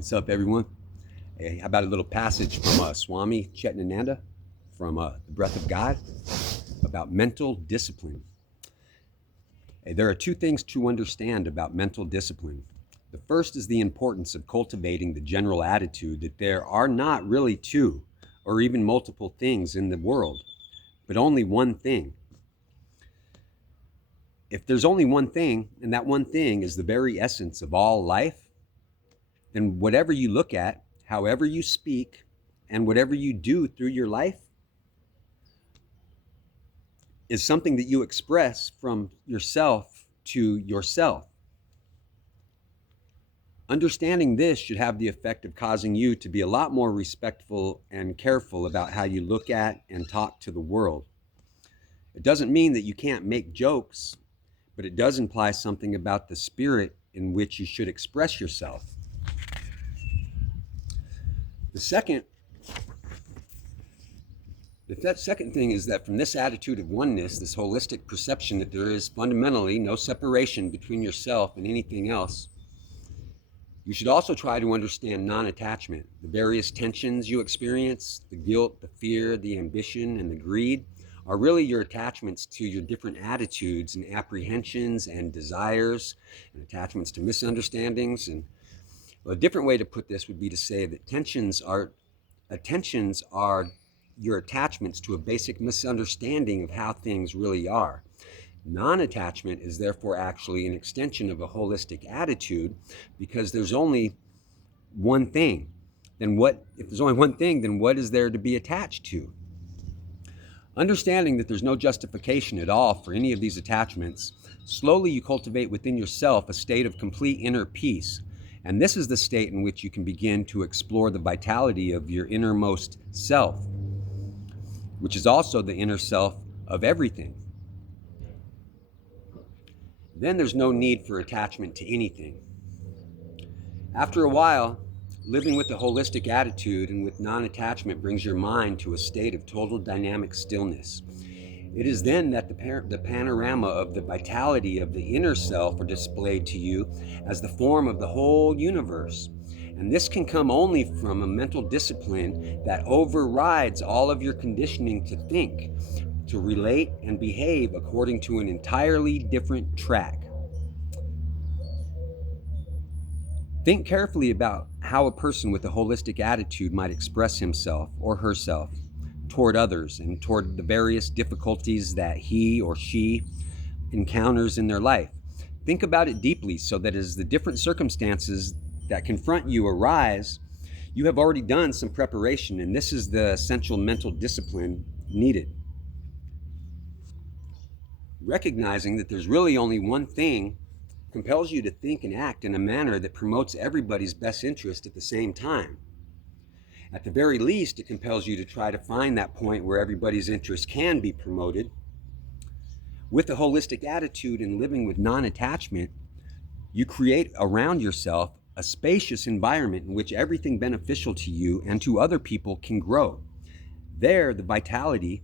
What's up, everyone? Hey, how about a little passage from Swami Chetanananda from The Breath of God about mental discipline. Hey, there are two things to understand about mental discipline. The first is the importance of cultivating the general attitude that there are not really two or even multiple things in the world, but only one thing. If there's only one thing, and that one thing is the very essence of all life, then whatever you look at, however you speak, and whatever you do through your life is something that you express from yourself to yourself. Understanding this should have the effect of causing you to be a lot more respectful and careful about how you look at and talk to the world. It doesn't mean that you can't make jokes, but it does imply something about the spirit in which you should express yourself. The second thing is that from this attitude of oneness, this holistic perception that there is fundamentally no separation between yourself and anything else, you should also try to understand non-attachment. The various tensions you experience, the guilt, the fear, the ambition, and the greed are really your attachments to your different attitudes and apprehensions and desires and attachments to misunderstandings. And a different way to put this would be to say that tensions are your attachments to a basic misunderstanding of how things really are. Non-attachment is therefore actually an extension of a holistic attitude, because there's only one thing. If there's only one thing, then what is there to be attached to? Understanding that there's no justification at all for any of these attachments, slowly you cultivate within yourself a state of complete inner peace. And this is the state in which you can begin to explore the vitality of your innermost self, which is also the inner self of everything. Then there's no need for attachment to anything. After a while, living with a holistic attitude and with non-attachment brings your mind to a state of total dynamic stillness. It is then that the panorama of the vitality of the inner self are displayed to you as the form of the whole universe. And this can come only from a mental discipline that overrides all of your conditioning to think, to relate and behave according to an entirely different track. Think carefully about how a person with a holistic attitude might express himself or herself toward others and toward the various difficulties that he or she encounters in their life. Think about it deeply, so that as the different circumstances that confront you arise, you have already done some preparation, and this is the essential mental discipline needed. Recognizing that there's really only one thing compels you to think and act in a manner that promotes everybody's best interest at the same time. At the very least, it compels you to try to find that point where everybody's interest can be promoted. With a holistic attitude and living with non-attachment, you create around yourself a spacious environment in which everything beneficial to you and to other people can grow. There, the vitality,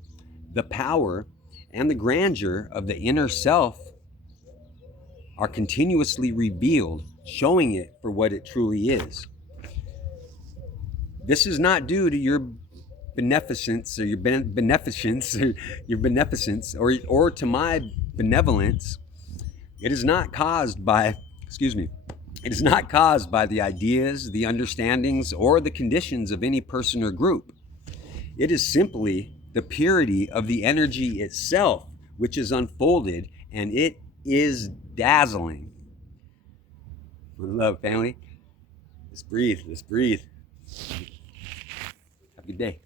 the power, and the grandeur of the inner self are continuously revealed, showing it for what it truly is. This is not due to your beneficence or your beneficence or to my benevolence. It is not caused by, it is not caused by the ideas, the understandings, or the conditions of any person or group. It is simply the purity of the energy itself which is unfolded, and it is dazzling. One love, family. Let's breathe. Have a good day.